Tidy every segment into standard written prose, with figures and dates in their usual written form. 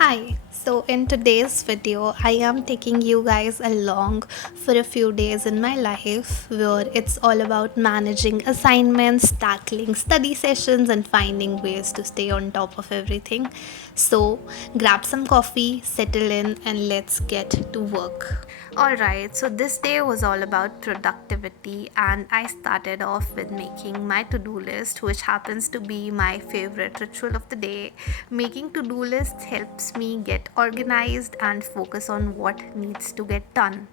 Hi, so in today's video, I am taking you guys along for a few days in my life where it's all about managing assignments, tackling study sessions, and finding ways to stay on top of everything. So grab some coffee, settle in, and let's get to work. Alright, so this day was all about productivity, and I started off with making my to do list, which happens to be my favorite ritual of the day. Making to do lists helps me get organized and focus on what needs to get done.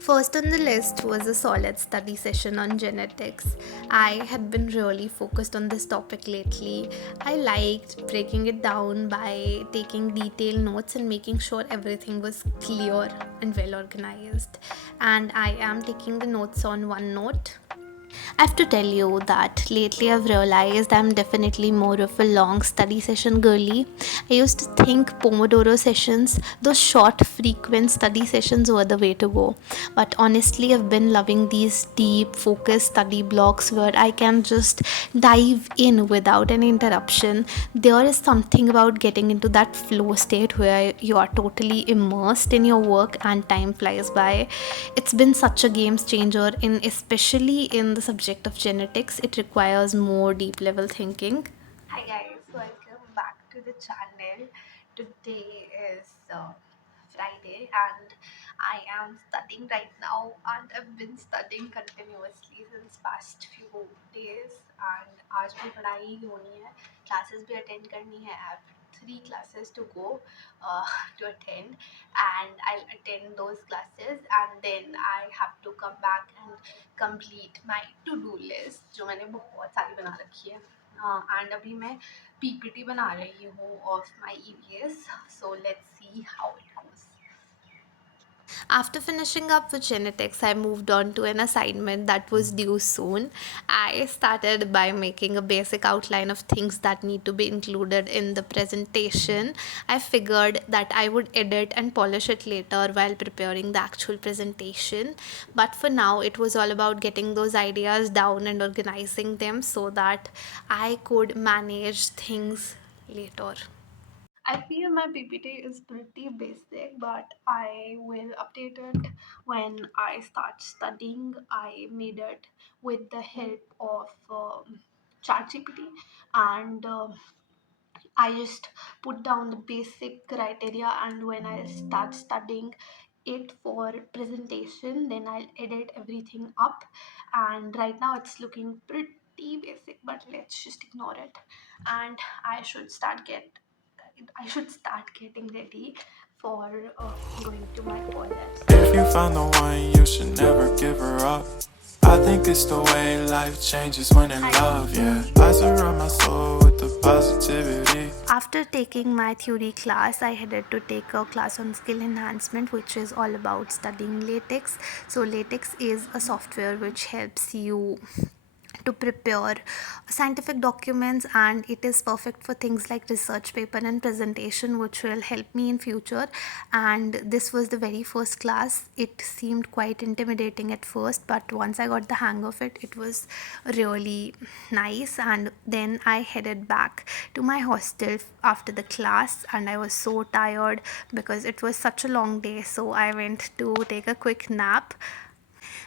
First on the list was a solid study session on genetics. I had been really focused on this topic lately. I liked breaking it down by taking detailed notes and making sure everything was clear and well organized. And I am taking the notes on OneNote. I have to tell you that lately I've realized I'm definitely more of a long study session girly. I used to think Pomodoro sessions, those short, frequent study sessions, were the way to go. But honestly, I've been loving these deep, focused study blocks where I can just dive in without any interruption. There is something about getting into that flow state where you are totally immersed in your work and time flies by. It's been such a game changer in especially in the subject of genetics. It requires more deep level thinking. Hi guys, welcome back to the channel. Today is Friday and I am studying right now, and I've been studying continuously since past few days, and आज भी पढ़ाई ही होनी है, classes भी attend करनी है. I have three classes to go to attend, and I'll attend those classes and then I have to come back and complete my to do list जो मैंने बहुत सारी बना रखी है. एंड अभी मैं पीपीटी बना रही हूँ of my EVS, so let's see how it goes. After finishing up with genetics, I moved on to an assignment that was due soon. I started by making a basic outline of things that need to be included in the presentation. I figured that I would edit and polish it later while preparing the actual presentation. But for now, it was all about getting those ideas down and organizing them so that I could manage things later. I feel my PPT is pretty basic, but I will update it when I start studying. I made it with the help of ChatGPT, and I just put down the basic criteria. And when I start studying it for presentation, then I'll edit everything up. And right now it's looking pretty basic, but let's just ignore it. And I should start get I should start getting ready for going to my college. If you found the one, you should never give her up. I think it's the way life changes when in love, yeah. I surround my soul with the positivity. After taking my theory class, I headed to take a class on skill enhancement, which is all about studying latex. So latex is a software which helps you to prepare scientific documents, and it is perfect for things like research paper and presentation, which will help me in future. And this was the very first class. It seemed quite intimidating at first, but once I got the hang of it, it was really nice. And then I headed back to my hostel after the class, and I was so tired because it was such a long day, so I went to take a quick nap.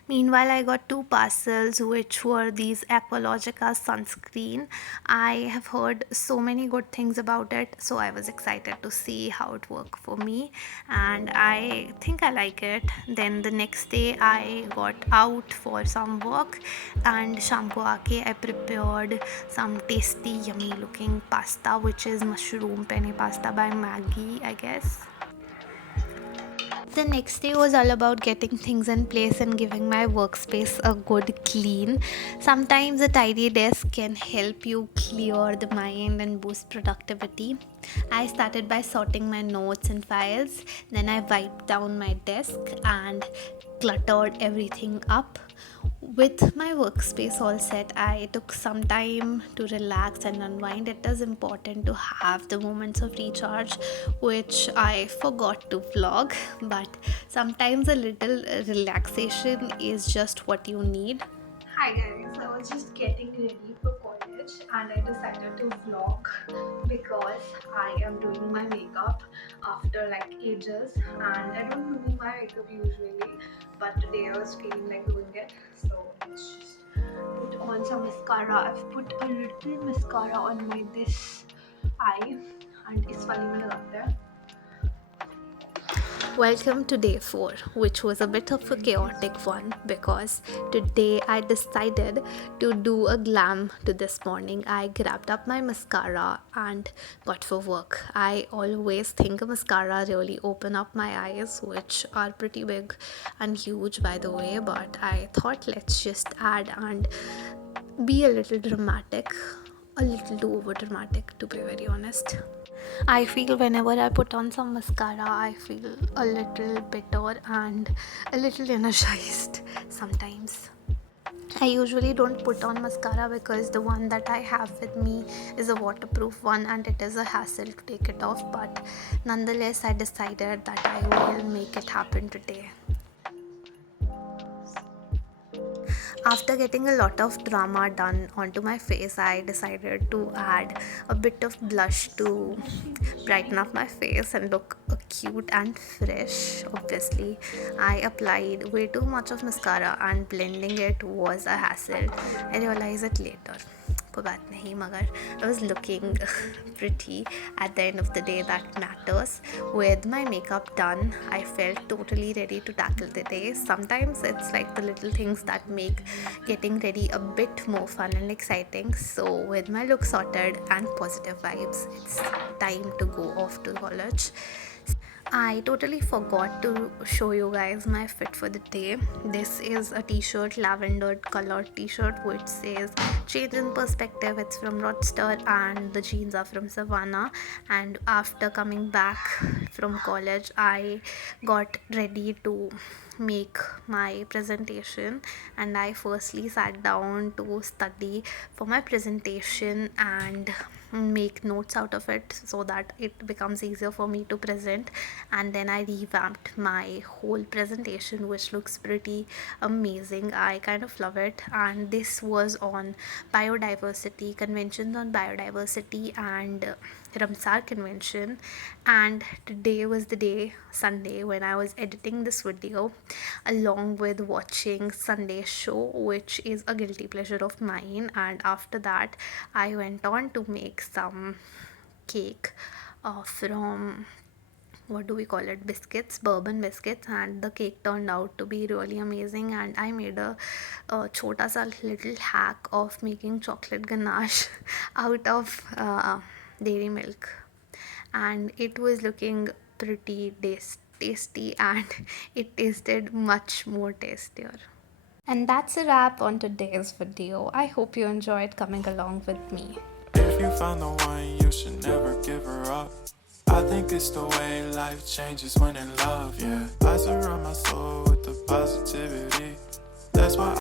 Meanwhile, I got two parcels, which were these Aqualogica sunscreen. I have heard so many good things about it, so I was excited to see how it worked for me, and I think I like it. Then the next day, I got out for some work, and sham ko aake I prepared some tasty, yummy looking pasta, which is mushroom penne pasta by Maggie, I guess. The next day was all about getting things in place and giving my workspace a good clean. Sometimes a tidy desk can help you clear the mind and boost productivity. I started by sorting my notes and files, then I wiped down my desk and cluttered everything up. With my workspace all set, I took some time to relax and unwind. It is important to have the moments of recharge, which I forgot to vlog, but sometimes a little relaxation is just what you need. Hi guys, I was just getting ready for college college and I decided to vlog because I am doing my makeup after like ages, and I don't do my makeup usually, but today I was feeling like doing it, so let's just put on some mascara. I've put a little mascara on my this eye and इस वाले में लगाते हैं. Welcome to day 4, which was a bit of a chaotic one because today I decided to do a glam to this morning. I grabbed up my mascara and got for work. I always think a mascara really open up my eyes, which are pretty big and huge by the way, but I thought let's just add and be a little dramatic, a little too over dramatic to be very honest. I feel whenever I put on some mascara, I feel a little better and a little energized sometimes. I usually don't put on mascara because the one that I have with me is a waterproof one and it is a hassle to take it off, but nonetheless I decided that I will make it happen today. After getting a lot of drama done onto my face, I decided to add a bit of blush to brighten up my face and look cute and fresh. Obviously, I applied way too much of mascara and blending it was a hassle. I realized it later. कोई बात नहीं, मगर I was looking pretty at the end of the day. That matters. With my makeup done, I felt totally ready to tackle the day. Sometimes it's like the little things that make getting ready a bit more fun and exciting. So with my look sorted and positive vibes, it's time to go off to college. I totally forgot to show you guys my fit for the day. This is a t-shirt, lavender colored t-shirt which says change in perspective. It's from Roadster and the jeans are from Savannah. And after coming back from college, I got ready to make my presentation, and I firstly sat down to study for my presentation and make notes out of it so that it becomes easier for me to present. And then I revamped my whole presentation, which looks pretty amazing. I kind of love it. And this was on biodiversity, conventions on biodiversity and Ramsar convention. And today was the day, Sunday, when I was editing this video along with watching Sunday show, which is a guilty pleasure of mine. And after that I went on to make some cake from, what do we call it, biscuits, bourbon biscuits, and the cake turned out to be really amazing. And I made a chota sa little hack of making chocolate ganache out of dairy milk, and it was looking pretty tasty and it tasted much more tastier. And that's a wrap on today's video. I hope you enjoyed coming along with me. If you found the one, you should never give her up. I think it's the way life changes when in love, yeah. I surround my soul with the positivity. That's why